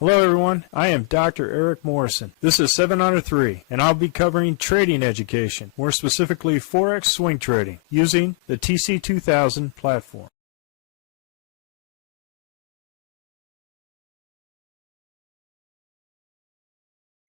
Hello everyone, I am Dr. Eric Morrison. This is 7 Under 3, and I'll be covering trading education, more specifically Forex swing trading, using the TC2000 platform.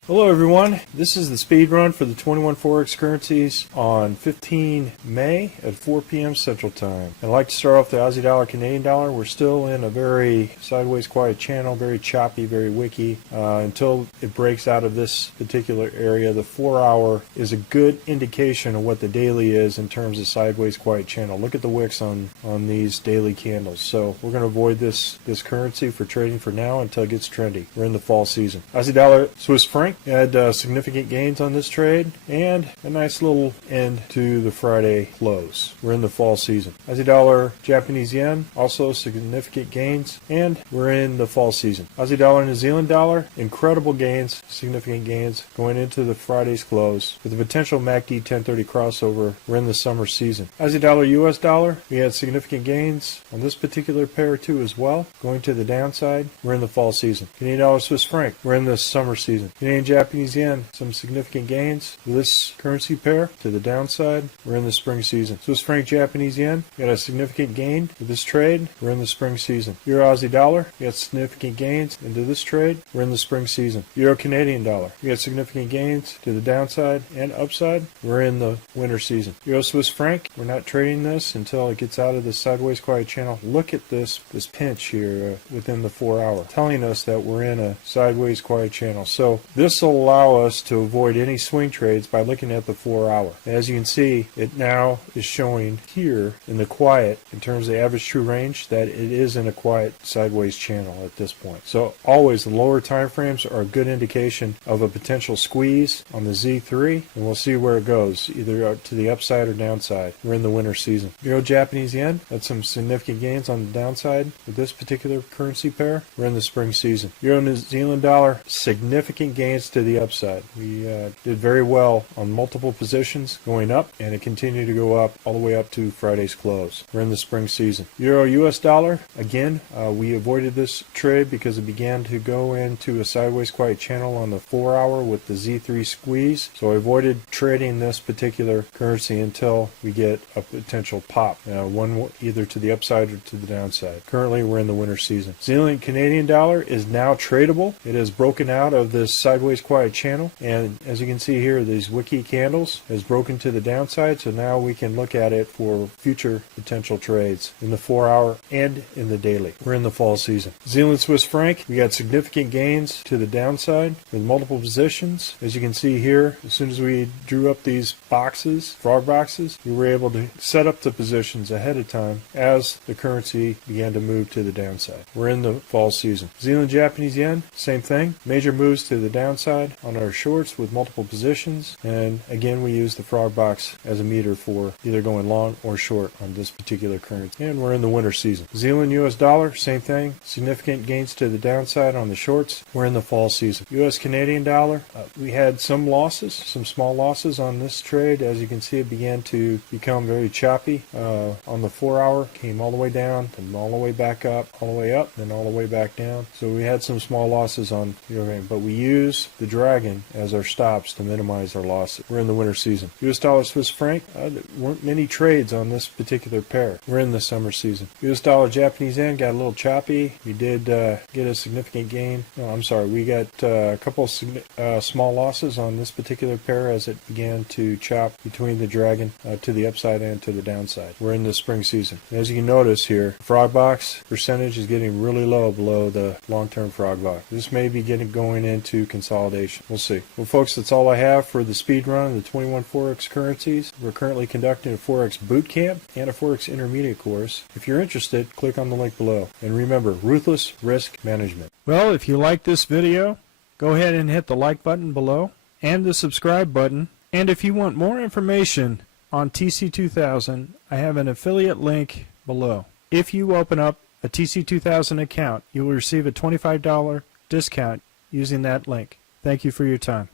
Hello everyone, this is the speed run for the 21 Forex currencies on 15 May at 4 p.m. Central Time. I'd like to start off the Aussie dollar, Canadian dollar. We're still in a very sideways quiet channel, very choppy, very wicky, until it breaks out of this particular area. The 4-hour is a good indication of what the daily is in terms of sideways quiet channel. Look at the wicks on these daily candles. So we're going to avoid this currency for trading for now until it gets trendy. We're in the fall season. Aussie dollar, Swiss franc. Had significant gains on this trade and a nice little end to the Friday close. We're in the fall season. Aussie dollar, Japanese yen, also significant gains, and we're in the fall season. Aussie dollar, New Zealand dollar, incredible gains, significant gains going into the Friday's close with a potential MACD 1030 crossover. We're in the summer season. Aussie dollar, US dollar, we had significant gains on this particular pair too as well, going to the downside. We're in the fall season. Canadian dollar, Swiss franc, we're in the summer season. Canadian Japanese yen, some significant gains. This currency pair to the downside, we're in the spring season. Swiss franc, Japanese yen, got a significant gain with this trade. We're in the spring season. Euro Aussie dollar, we got significant gains into this trade. We're in the spring season. Euro Canadian dollar, we got significant gains to the downside and upside. We're in the winter season. Euro Swiss franc, we're not trading this until it gets out of the sideways quiet channel. Look at this pinch here within the 4-hour, telling us that we're in a sideways quiet channel. So this will allow us to avoid any swing trades by looking at the 4-hour. As you can see, it now is showing here in the quiet, in terms of the average true range, that it is in a quiet sideways channel at this point. So always the lower time frames are a good indication of a potential squeeze on the Z3, and we'll see where it goes, either to the upside or downside. We're in the winter season. Euro Japanese yen, that's some significant gains on the downside with this particular currency pair. We're in the spring season. Euro New Zealand dollar, significant gains to the upside. We did very well on multiple positions going up, and it continued to go up all the way up to Friday's close. We're in the spring season. Euro US dollar, again, we avoided this trade because it began to go into a sideways quiet channel on the 4-hour with the Z3 squeeze. So I avoided trading this particular currency until we get a potential pop, one either to the upside or to the downside. Currently, we're in the winter season. New Zealand Canadian dollar is now tradable. It has broken out of this sideways quiet channel, and as you can see here, these wiki candles has broken to the downside, so now we can look at it for future potential trades in the 4-hour and in the daily. We're in the fall season. New Zealand Swiss franc, we got significant gains to the downside with multiple positions. As you can see here, as soon as we drew up these boxes, frog boxes, we were able to set up the positions ahead of time as the currency began to move to the downside. We're in the fall season. New Zealand Japanese yen, same thing. Major moves to the downside on our shorts with multiple positions, and again we use the frog box as a meter for either going long or short on this particular currency. And we're in the winter season. New Zealand US dollar, same thing, significant gains to the downside on the shorts. We're in the fall season. US Canadian dollar, we had some losses, some small losses on this trade. As you can see, it began to become very choppy on the 4-hour, came all the way down, then all the way back up, all the way up, then all the way back down. So we had some small losses on the, but we use the dragon as our stops to minimize our losses. We're in the winter season. US dollar Swiss franc, there weren't many trades on this particular pair. We're in the summer season. US dollar Japanese yen got a little choppy. We did get a significant gain. No, I'm sorry, we got a couple of small losses on this particular pair as it began to chop between the dragon to the upside and to the downside. We're in the spring season. As you can notice here, frog box percentage is getting really low below the long-term frog box. This may be going into consolidation. We'll see. Well, folks, that's all I have for the speed run of the 21 Forex currencies. We're currently conducting a Forex boot camp and a Forex intermediate course. If you're interested, click on the link below. And remember, ruthless risk management. Well, if you like this video, go ahead and hit the like button below and the subscribe button. And if you want more information on TC2000, I have an affiliate link below. If you open up a TC2000 account, you will receive a $25 discount using that link. Thank you for your time.